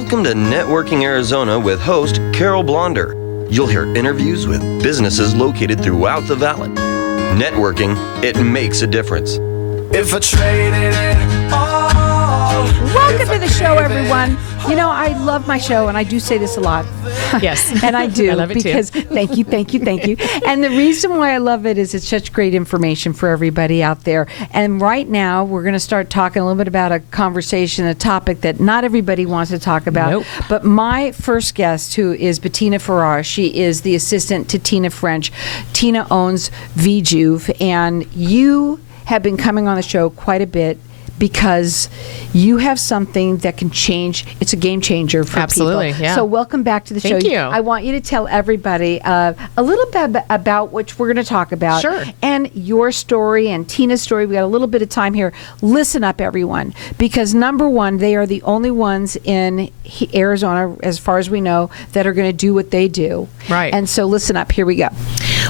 Welcome to Networking Arizona with host Carol Blonder. You'll hear interviews with businesses located throughout the valley. Networking, it makes a difference. If I traded it all. Welcome to the show, everyone. You know, I love my show, and I do say this a lot. Yes. And I do. I love it because too. Thank you. And the reason why I love it is it's such great information for everybody out there. And right now, we're going to start talking a little bit about a conversation, a topic that not everybody wants to talk about. Nope. But my first guest, who is Bettina Farrar, she is the assistant to Tina French. Tina owns V Juv, and you have been coming on the show quite a bit because you have something that can change. It's a game changer for Absolutely, people. yeah. So welcome back to the show. Thank you. I want you to tell everybody a little bit about what we're going to talk about. Sure. And your story and Tina's story. We got a little bit of time here. Listen up, everyone, because number one, they are the only ones in Arizona, as far as we know, that are going to do what they do. Right. And so listen up. Here we go.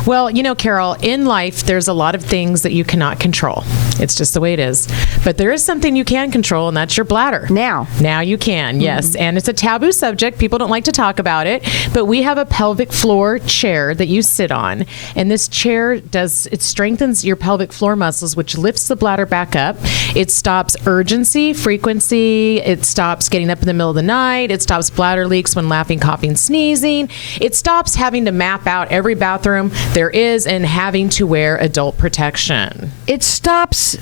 Well, you know, Carol, in life, there's a lot of things that you cannot control. It's just the way it is. But there is something you can control, and that's your bladder. Now you can, yes. And it's a taboo subject. People don't like to talk about it. But we have a pelvic floor chair that you sit on. And this chair it strengthens your pelvic floor muscles, which lifts the bladder back up. It stops urgency, frequency. It stops getting up in the middle of the night. It stops bladder leaks when laughing, coughing, sneezing. It stops having to map out every bathroom there is and having to wear adult protection. It stops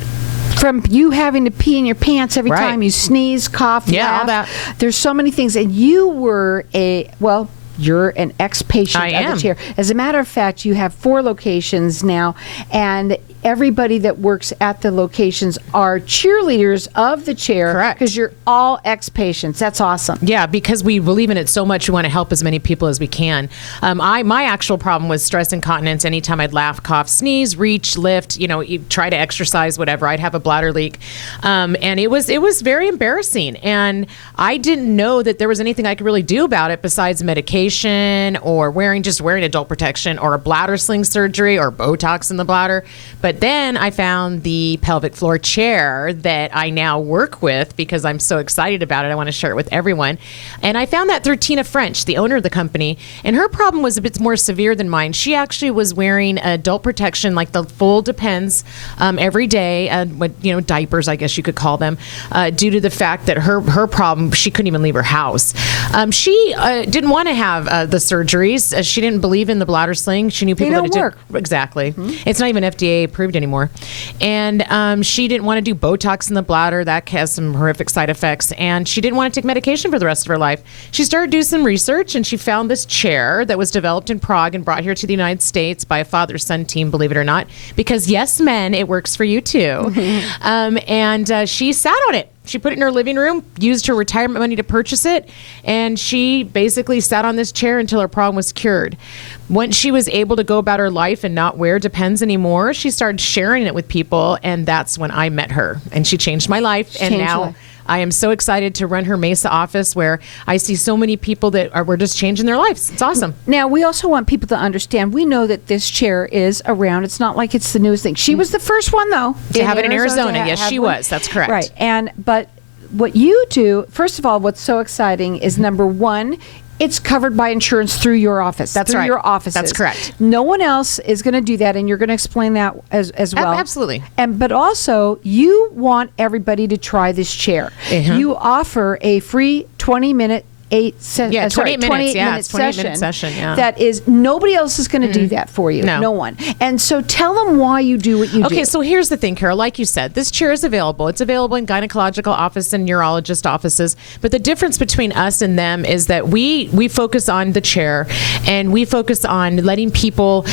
from you having to pee in your pants every Right. time you sneeze, cough, laugh. All that. There's so many things. And you were you're an ex-patient I of am. the chair. As a matter of fact, you have 4 locations now, and everybody that works at the locations are cheerleaders of the chair. Correct. Because you're all ex-patients. That's awesome. Yeah, because we believe in it so much, we want to help as many people as we can. My actual problem was stress incontinence. Anytime I'd laugh, cough, sneeze, reach, lift, try to exercise, whatever, I'd have a bladder leak. And it was very embarrassing. And I didn't know that there was anything I could really do about it besides medication or wearing adult protection or a bladder sling surgery or Botox in the bladder. But then I found the pelvic floor chair that I now work with because I'm so excited about it. I want to share it with everyone. And I found that through Tina French, the owner of the company. And her problem was a bit more severe than mine. She actually was wearing adult protection, like the full Depends, every day, diapers, I guess you could call them, due to the fact that her problem, she couldn't even leave her house. She didn't want to have the surgeries. She didn't believe in the bladder sling. She knew people They don't that work. Exactly. Mm-hmm. It's not even FDA approved anymore. And she didn't want to do Botox in the bladder. That has some horrific side effects. And she didn't want to take medication for the rest of her life. She started doing some research, and she found this chair that was developed in Prague and brought here to the United States by a father-son team, believe it or not. Because yes, men, it works for you too. And she sat on it. She put it in her living room, used her retirement money to purchase it, and she basically sat on this chair until her problem was cured. Once she was able to go about her life and not wear Depends anymore, she started sharing it with people, and that's when I met her. And she changed my life, and now I am so excited to run her Mesa office where I see so many people that we're just changing their lives. It's awesome. Now, we also want people to understand, we know that this chair is around. It's not like it's the newest thing. She was the first one, though. To have it in Arizona. Yes, she was. That's correct. Right. But what you do, first of all, what's so exciting is, number one, it's covered by insurance through your office. That's through right. your offices. That's correct. No one else is going to do that, and you're going to explain that as well. Absolutely. But also, you want everybody to try this chair. You offer a free 20-minute 28 minute session. Yeah. That is, nobody else is going to do that for you. No one. And so tell them why you do what you do. Okay, so here's the thing, Carol. Like you said, this chair is available. It's available in gynecological office and neurologist offices. But the difference between us and them is that we focus on the chair, and we focus on letting people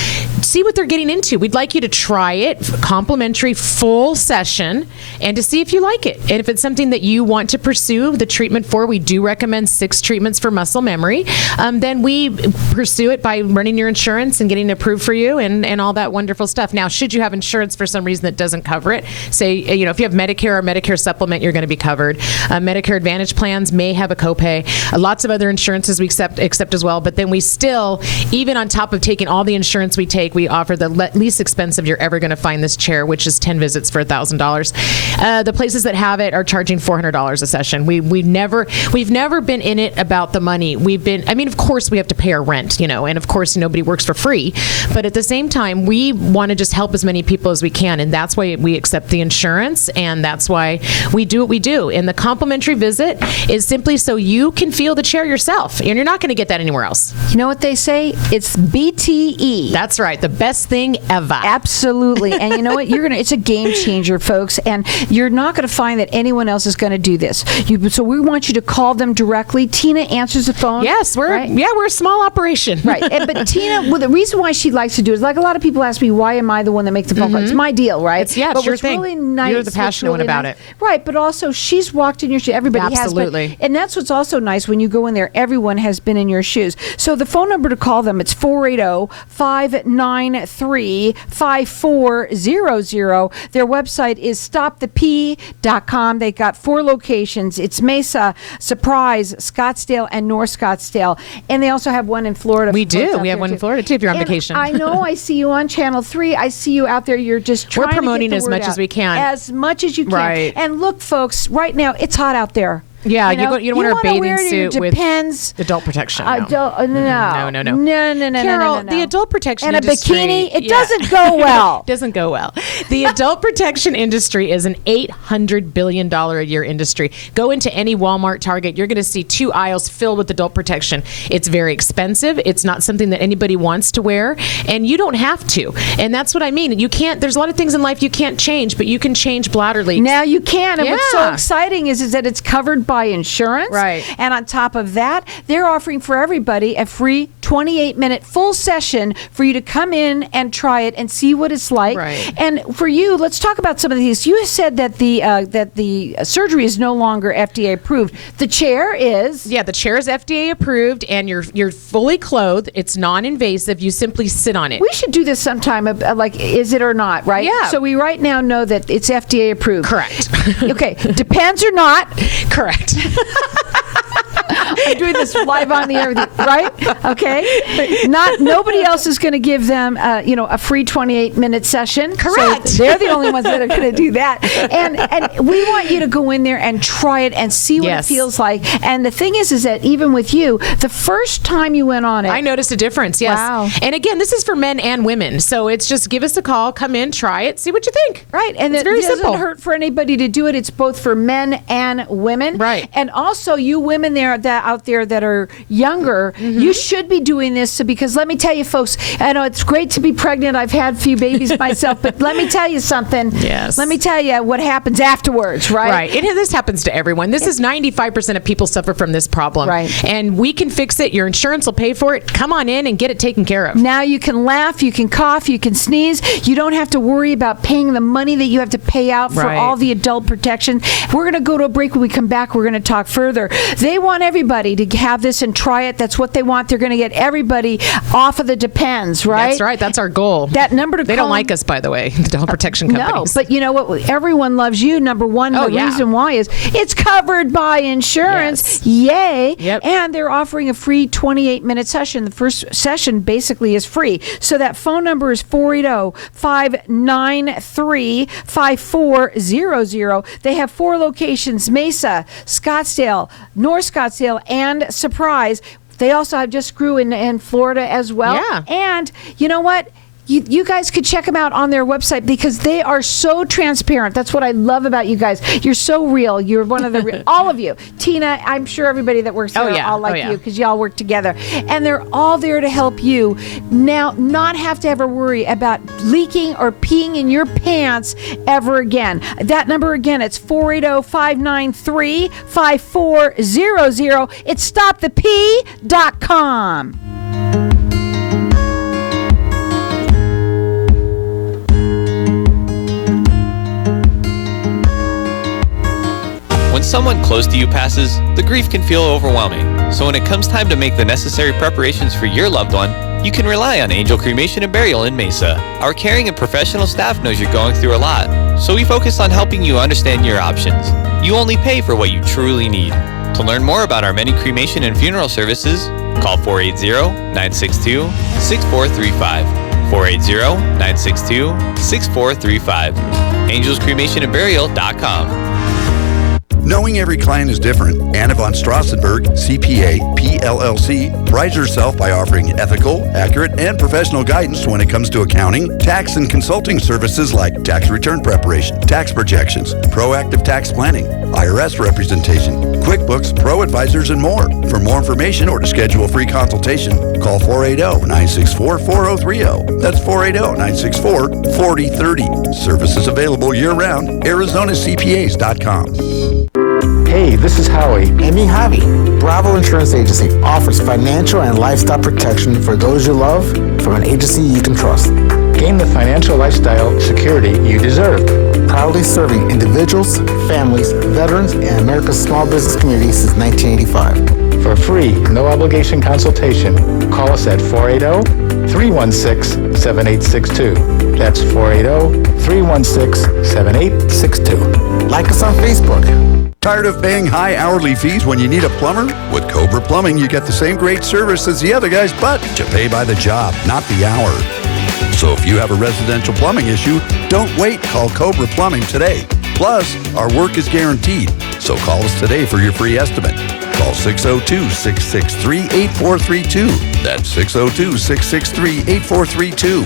see what they're getting into. We'd like you to try it, complimentary, full session, and to see if you like it. And if it's something that you want to pursue the treatment for, we do recommend 6 treatments for muscle memory. Then we pursue it by running your insurance and getting it approved for you and all that wonderful stuff. Now, should you have insurance for some reason that doesn't cover it, say, if you have Medicare or Medicare supplement, you're going to be covered. Medicare Advantage plans may have a copay. Lots of other insurances we accept as well. But then we still, even on top of taking all the insurance we take, we offer the least expensive you're ever going to find this chair, which is 10 visits for $1,000. The places that have it are charging $400 a session. We've never been in it about the money. Of course we have to pay our rent, and of course nobody works for free, but at the same time, we want to just help as many people as we can, and that's why we accept the insurance, and that's why we do what we do. And the complimentary visit is simply so you can feel the chair yourself, and you're not going to get that anywhere else. You know what they say? It's BTE. That's right. The best thing ever. Absolutely. And you know what? It's a game changer, folks, and you're not going to find that anyone else is going to do this. So we want you to call them directly. Tina answers the phone. Yes, we're a small operation. Right. But Tina, the reason why she likes to do it is, like, a lot of people ask me, why am I the one that makes the phone call? It's my deal, right? It's but your what's thing. Really nice, You're the passionate one about it. Right. But also, she's walked in your shoes. Everybody Absolutely. has. And that's what's also nice when you go in there. Everyone has been in your shoes. So the phone number to call them, it's 480-593-5400. Their website is stopthep.com. They've got 4 locations. It's Mesa, Surprise, Scottsdale, and North Scottsdale. And they also have one in Florida. We do. We have one in Florida, too, if you're on vacation. I know. I see you on Channel 3. I see you out there. You're just trying to promoting get the as word much out. as we can. As much as you can. Right. And look, folks, right now, it's hot out there. Yeah, you don't want to wear a bathing wear suit with adult protection. No. No. Carol, the adult protection and industry. And a bikini, it doesn't go well. Doesn't go well. The adult protection industry is an $800 billion a year industry. Go into any Walmart, Target, you're going to see 2 aisles filled with adult protection. It's very expensive. It's not something that anybody wants to wear, and you don't have to. And that's what I mean. You can't. There's a lot of things in life you can't change, but you can change bladder leaks. Now you can. And what's so Yeah. exciting is that it's covered by insurance. Right. And on top of that, they're offering for everybody a free 28-minute full session for you to come in and try it and see what it's like. Right. And for you, let's talk about some of these. You said that the surgery is no longer FDA approved. The chair is. Yeah, the chair is FDA approved, and you're fully clothed. It's non-invasive. You simply sit on it. We should do this sometime, like, is it or not, right? Yeah. So we right now know that it's FDA approved. Correct. Okay, depends or not. Correct. I'm doing this live on the air, right? Okay. Nobody else is going to give them, a free 28-minute session. Correct. So they're the only ones that are going to do that. And we want you to go in there and try it and see what Yes. it feels like. And the thing is that even with you, the first time you went on it, I noticed a difference, yes. Wow. And again, this is for men and women. So it's just give us a call, come in, try it, see what you think. right, and It's it very doesn't simple. hurt for anybody to do it. It's both for men and women. Right. And also, you women out there that are younger, you should be doing this. So, because let me tell you, folks, I know it's great to be pregnant. I've had a few babies myself, but let me tell you something. Yes. Let me tell you what happens afterwards, right? Right. This happens to everyone. This is 95% of people suffer from this problem. Right. And we can fix it. Your insurance will pay for it. Come on in and get it taken care of. Now you can laugh, you can cough, you can sneeze. You don't have to worry about paying the money that you have to pay out for Right. all the adult protection. We're going to go to a break. When we come back, we're going to talk further. They want everybody to have this and try it. That's what they want. They're going to get everybody off of the depends, right? That's right. That's our goal. That number to They call don't like us, by the way, the dental protection companies. No, but you know what? Everyone loves you. Number one, the yeah. reason why is it's covered by insurance. Yes. Yay. Yep. And they're offering a free 28-minute session. The first session basically is free. So that phone number is 480-593-5400. They have 4 locations: Mesa, Scottsdale, North Scottsdale, and Surprise. They also have just grew in Florida as well. Yeah. And you know what? You guys could check them out on their website because they are so transparent. That's what I love about you guys. You're so real. You're one of the real, all of you. Tina, I'm sure everybody that works there all like you because y'all work together. And they're all there to help you now not have to ever worry about leaking or peeing in your pants ever again. That number again, it's 480-593-5400. It's stopthep.com. When someone close to you passes, the grief can feel overwhelming. So when it comes time to make the necessary preparations for your loved one, you can rely on Angel Cremation and Burial in Mesa. Our caring and professional staff knows you're going through a lot, so we focus on helping you understand your options. You only pay for what you truly need. To learn more about our many cremation and funeral services, call 480-962-6435. 480-962-6435. angelscremationandburial.com. Knowing every client is different, Anna von Strassenberg, CPA, PLLC, prides herself by offering ethical, accurate, and professional guidance when it comes to accounting, tax, and consulting services like tax return preparation, tax projections, proactive tax planning, IRS representation, QuickBooks, Pro Advisors, and more. For more information or to schedule a free consultation, call 480-964-4030. That's 480-964-4030. Services available year-round. ArizonaCPAs.com. Hey, this is Howie. And me, Javi. Bravo Insurance Agency offers financial and lifestyle protection for those you love from an agency you can trust. Gain the financial lifestyle security you deserve. Proudly serving individuals, families, veterans, and America's small business community since 1985. For a free, no-obligation consultation, call us at 480-316-7862. That's 480-316-7862. Like us on Facebook. Tired of paying high hourly fees when you need a plumber? With Cobra Plumbing, you get the same great service as the other guys, but you pay by the job, not the hour. So if you have a residential plumbing issue, don't wait. Call Cobra Plumbing today. Plus, our work is guaranteed. So call us today for your free estimate. Call 602-663-8432. That's 602-663-8432.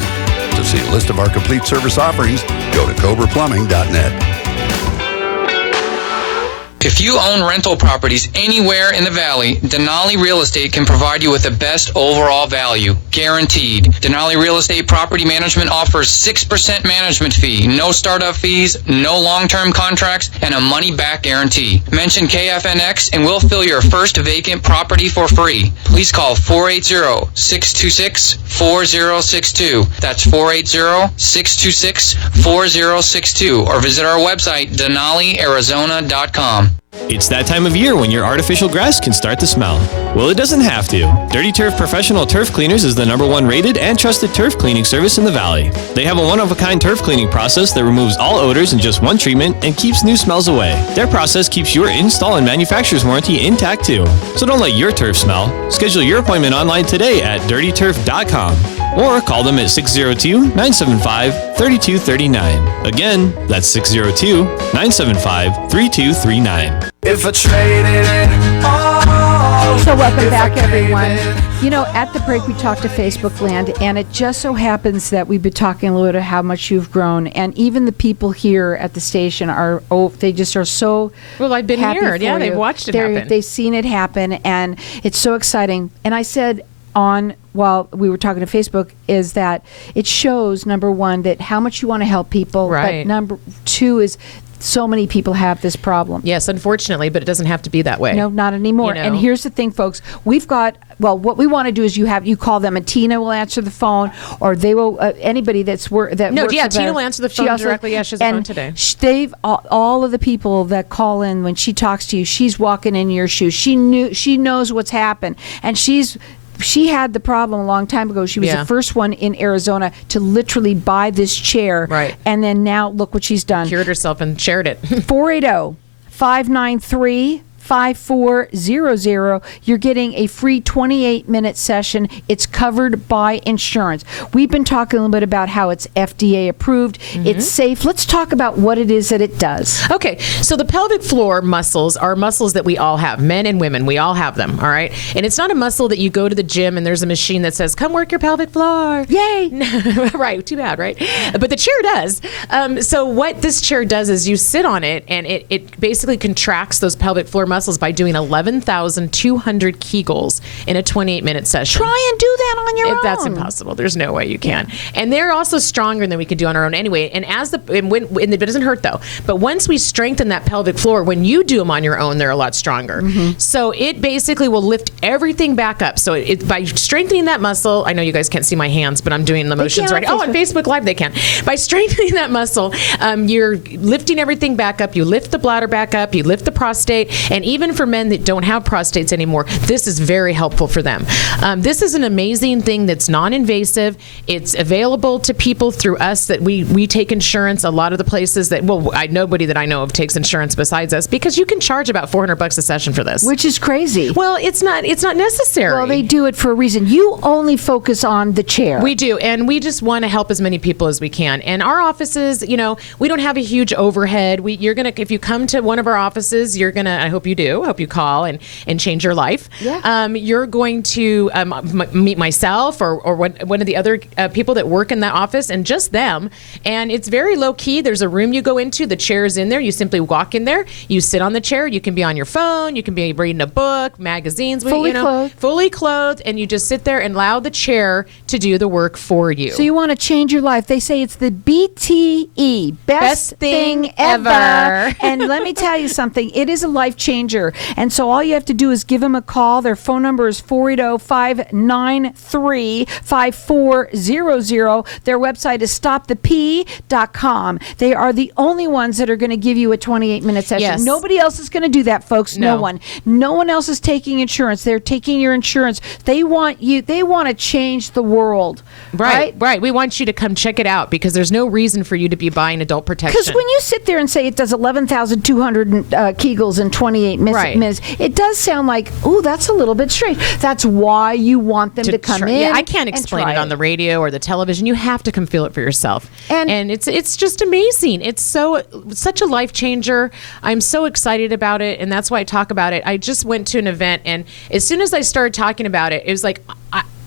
To see a list of our complete service offerings, go to cobraplumbing.net. If you own rental properties anywhere in the Valley, Denali Real Estate can provide you with the best overall value, guaranteed. Denali Real Estate Property Management offers 6% management fee, no startup fees, no long-term contracts, and a money-back guarantee. Mention KFNX and we'll fill your first vacant property for free. Please call 480-626-4062. That's 480-626-4062, or visit our website, DenaliArizona.com. It's that time of year when your artificial grass can start to smell. Well, it doesn't have to. Dirty Turf Professional Turf Cleaners is the #1 rated and trusted turf cleaning service in the Valley. They have a one-of-a-kind turf cleaning process that removes all odors in just one treatment and keeps new smells away. Their process keeps your install and manufacturer's warranty intact too. So don't let your turf smell. Schedule your appointment online today at dirtyturf.com or call them at 602-975-3239. Again, that's 602-975-3239. If I traded it all. So welcome if I back, everyone. gave it. You know, at the break, we talked to Facebook Land, and it just so happens that we've been talking a little bit of how much you've grown, and even the people here at the station are, they just are so Well, I've been happy here. for Yeah, you. they've watched it happen. They've seen it happen, and it's so exciting. And I said while we were talking to Facebook, is that it shows, number one, that how much you want to help people, Right. but number two is so many people have this problem. Yes, unfortunately, but it doesn't have to be that way. No, not anymore. You know? And here's the thing, folks. We've got, what we want to do is you call them, and Tina will answer the phone, or they will, anybody that works Tina with her, will answer the she phone also- directly. Yeah, she has a and phone today. They've all of the people that call in when she talks to you, she's walking in your shoes. She knows what's happened, and she had the problem a long time ago. She was the first one in Arizona to literally buy this chair. Right. And then now look what she's done. Cured herself and shared it. 480-593-5400. You're getting a free 28-minute session. It's covered by insurance. We've been talking a little bit about how it's FDA approved. It's safe. Let's talk about what it is that it does. Okay, so the pelvic floor muscles are muscles that we all have, men and women. We all have them, all right? And it's not a muscle that you go to the gym and there's a machine that says, come work your pelvic floor. Yay! Right, too bad, right? But the chair does. So what this chair does is you sit on it, and it basically contracts those pelvic floor muscles by doing 11,200 Kegels in a 28-minute session. Try and do that on your own. That's impossible. There's no way you can. And they're also stronger than we could do on our own anyway. And it doesn't hurt though. But once we strengthen that pelvic floor, when you do them on your own, they're a lot stronger. So it basically will lift everything back up. So by strengthening that muscle, I know you guys can't see my hands, but I'm doing the motions right. Oh, on Facebook Live they can. By strengthening that muscle, you're lifting everything back up. You lift the bladder back up. You lift the prostate, and even for men that don't have prostates anymore, this is very helpful for them. This is an amazing thing that's non-invasive. It's available to people through us that we take insurance. A lot of the places that, nobody that I know of takes insurance besides us, because you can charge about $400 a session for this. Which is crazy. Well, it's not necessary. Well, they do it for a reason. You only focus on the chair. We do, and we just want to help as many people as we can. And our offices, we don't have a huge overhead. If you come to one of our offices, I hope you do. I hope you call and change your life. Yeah. You're going to meet myself or one of the other people that work in that office, and just them. And it's very low key. There's a room you go into. The chair is in there. You simply walk in there. You sit on the chair. You can be on your phone. You can be reading a book, magazines. Fully clothed, and you just sit there and allow the chair to do the work for you. So you want to change your life. They say it's the BTE, best thing ever. And let me tell you something. It is a life changer. And so all you have to do is give them a call. Their phone number is 480-593-5400. Their website is stopthep.com. They are the only ones that are going to give you a 28-minute session. Yes. Nobody else is going to do that, folks. No one. No one else is taking insurance. They're taking your insurance. They want to change the world. Right. We want you to come check it out, because there's no reason for you to be buying adult protection. Because when you sit there and say it does 11,200 Kegels in 28 minutes, it does sound like, ooh, that's a little bit strange. That's why you want them to come in. Yeah, I can't explain it on the radio or the television. You have to come feel it for yourself. And it's just amazing. It's such a life changer. I'm so excited about it, and that's why I talk about it. I just went to an event, and as soon as I started talking about it, it was like,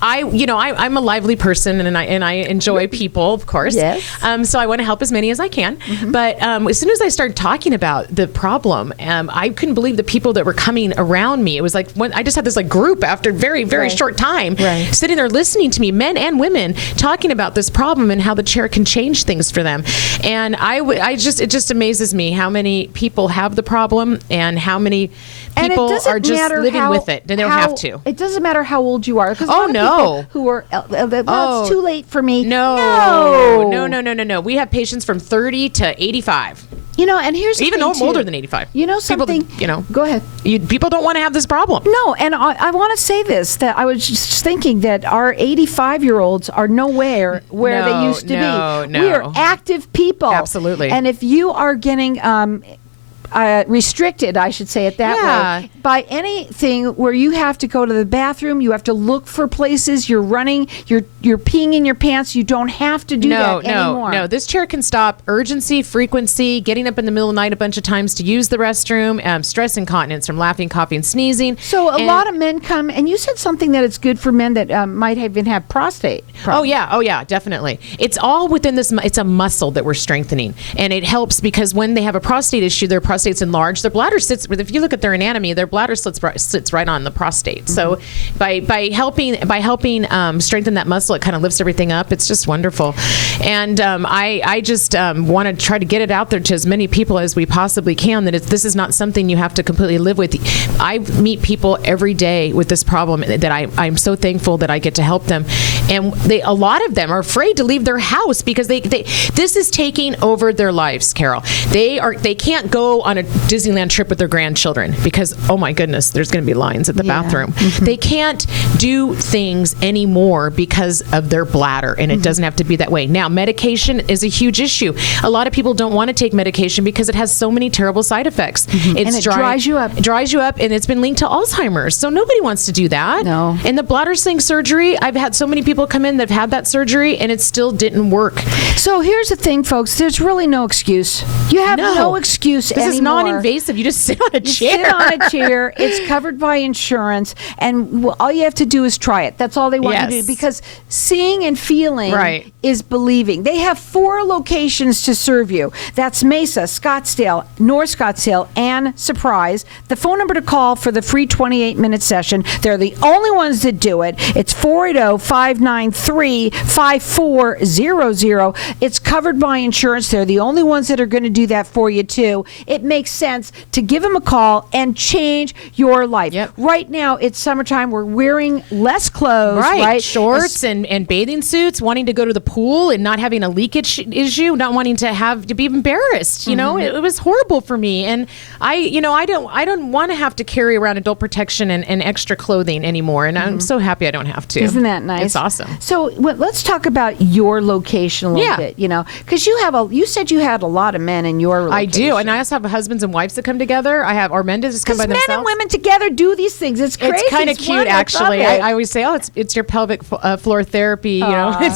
I'm a lively person, and I enjoy people, of course. Yes. So I want to help as many as I can. Mm-hmm. But as soon as I started talking about the problem, I couldn't believe the people that were coming around me. It was like I just had this group after a very, very short time, sitting there listening to me, men and women, talking about this problem and how the chair can change things for them. And it just amazes me how many people have the problem and how many people are just living with it, and they don't have to. It doesn't matter how old you are. No. Who are, it's too late for me. No. We have patients from 30 to 85. And here's the even thing older than 85. Something. People, go ahead. People don't want to have this problem. No, and I want to say this, that I was just thinking that our 85-year-olds are nowhere where they used to be. No. We are active people. Absolutely. And if you are getting restricted, I should say it that way, by anything where you have to go to the bathroom, you have to look for places, you're running, you're peeing in your pants, you don't have to do that anymore. No, this chair can stop urgency, frequency, getting up in the middle of the night a bunch of times to use the restroom, stress incontinence from laughing, coughing, sneezing. So a lot of men come, and you said something that it's good for men that might even have prostate problems. Oh yeah, definitely. It's all within this, it's a muscle that we're strengthening, and it helps because when they have a prostate issue, their prostate's enlarged. Their bladder sits, if you look at their anatomy, their bladder sits right on the prostate. Mm-hmm. So by helping strengthen that muscle, it kind of lifts everything up. It's just wonderful. And I just want to try to get it out there to as many people as we possibly can, that this is not something you have to completely live with. I meet people every day with this problem that I'm so thankful that I get to help them. And a lot of them are afraid to leave their house because this is taking over their lives, Carol. They can't go on a Disneyland trip with their grandchildren because, oh my goodness, there's going to be lines at the bathroom. Mm-hmm. They can't do things anymore because of their bladder, and it doesn't have to be that way. Now, medication is a huge issue. A lot of people don't want to take medication because it has so many terrible side effects. Mm-hmm. And it dries you up. It dries you up, and it's been linked to Alzheimer's. So nobody wants to do that. No. And the bladder sling surgery, I've had so many people come in that have had that surgery, and it still didn't work. So here's the thing, folks. There's really no excuse. You have no excuse anymore. This is non-invasive. You just sit on a chair. You sit on a chair. It's covered by insurance, and all you have to do is try it. That's all they want you to do, because seeing and feeling is believing. They have 4 locations to serve you. That's Mesa, Scottsdale, North Scottsdale, and Surprise. The phone number to call for the free 28-minute session. They're the only ones that do it. It's 480-593-5400. It's covered by insurance. They're the only ones that are going to do that for you too. It makes sense to give them a call and change your life. Yep. Right now, it's summertime. We're wearing less clothes, right? Shorts and bathing suits, wanting to go to the pool and not having a leakage issue, not wanting to be embarrassed. You know, it was horrible for me. And I don't want to have to carry around adult protection and extra clothing anymore. And I'm so happy I don't have to. Isn't that nice? It's awesome. So let's talk about your location a little bit, because you said you had a lot of men in your location. I do. And I also have husbands and wives that come together. I have, or men that just come by themselves. Men and women together do these things. It's crazy. It's kind of cute, actually. I always say, it's your pelvic floor therapy,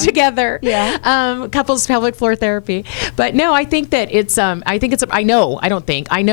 together. Yeah. Couples pelvic floor therapy. But no, I think that I know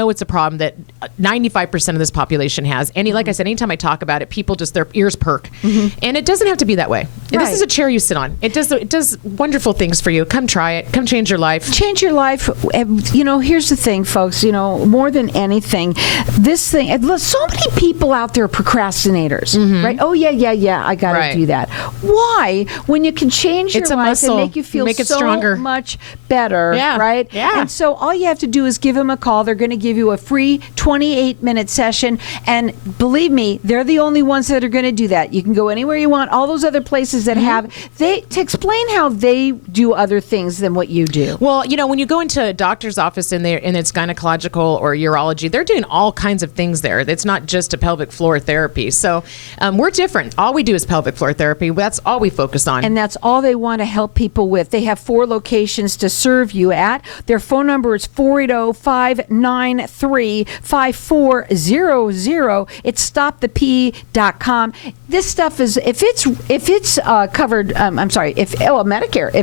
it's a problem that 95% of this population has. And like I said, anytime I talk about it, people just, their ears perk. And it doesn't have to be that way. And this is a chair you sit on. It does wonderful things for you. Come try it. Come change your life. Change your life. Here's the thing, folks, more than anything, this thing, so many people out there are procrastinators, right? Oh, yeah, I got to do that. Why? When you can change your life muscle. and make you feel so stronger. much better, right? Yeah. And so all you have to do is give them a call. They're going to give you a free 28-minute session. And believe me, they're the only ones that are going to do that. You can go anywhere you want. All those other places that have, to explain how they do other things than what you do. Well, when you go into a doctor's office and it's gynecological or urology, they're doing all kinds of things there. It's not just a pelvic floor therapy. So we're different. All we do is pelvic floor therapy. That's all we focus on. And that's all they want to help people with. They have 4 locations to serve you at. Their phone number is 480-593-5400. It's stopthep.com. This stuff is, if it's covered, Medicare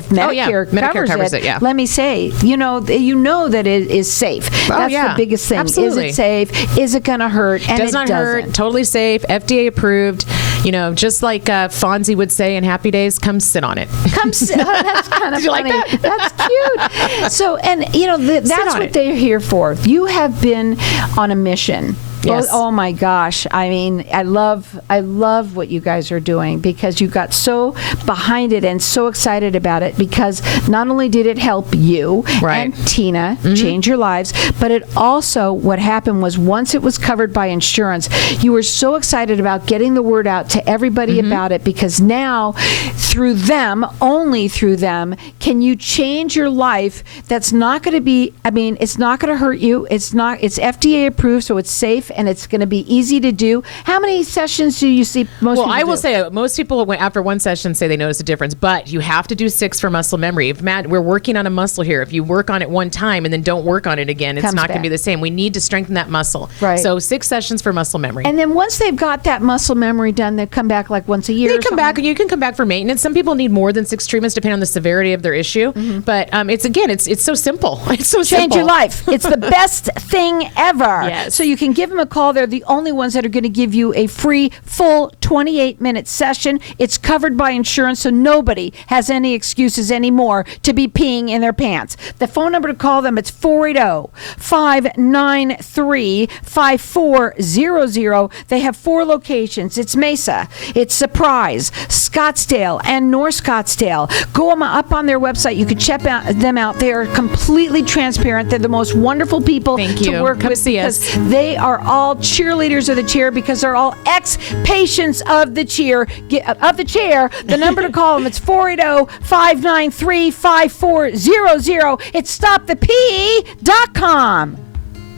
covers it, yeah. Let me say, you know that it is safe. That's the biggest thing. Absolutely. Is it safe? Is it going to hurt? And does not hurt. Totally safe. FDA approved. Just like Fonzie would say in Happy Days, come sit on it. Come sit. That's kind of funny. Like that? That's cute. So, and that's what they're here for. You have been on a mission. Yes. Oh my gosh. I mean, I love what you guys are doing because you got so behind it and so excited about it because not only did it help you and Tina change your lives, but it also, what happened was once it was covered by insurance, you were so excited about getting the word out to everybody about it because now through them, only through them, can you change your life. That's not going to be, it's not going to hurt you. It's FDA approved, so it's safe. And it's going to be easy to do. How many sessions do you see most people I will do? say most people after one session say they notice a difference, but you have to do 6 for muscle memory. If Matt, we're working on a muscle here. If you work on it one time and then don't work on it again, it's not going to be the same. We need to strengthen that muscle. Right. So 6 sessions for muscle memory. And then once they've got that muscle memory done, they come back like once a year. They come back, and you can come back for maintenance. Some people need more than 6 treatments depending on the severity of their issue. But it's so simple. It's so simple. Change your life. It's the best thing ever. Yes. So you can give them a call. They're the only ones that are going to give you a free, full 28-minute session. It's covered by insurance, so nobody has any excuses anymore to be peeing in their pants. The phone number to call them, it's 480-593-5400. They have 4 locations. It's Mesa, it's Surprise, Scottsdale, and North Scottsdale. Go up on their website. You can check them out. They are completely transparent. They're the most wonderful people to work with because they are all cheerleaders of the chair because they're all ex-patients of the chair. The number to call them, it's 480-593-5400. It's stopthep.com.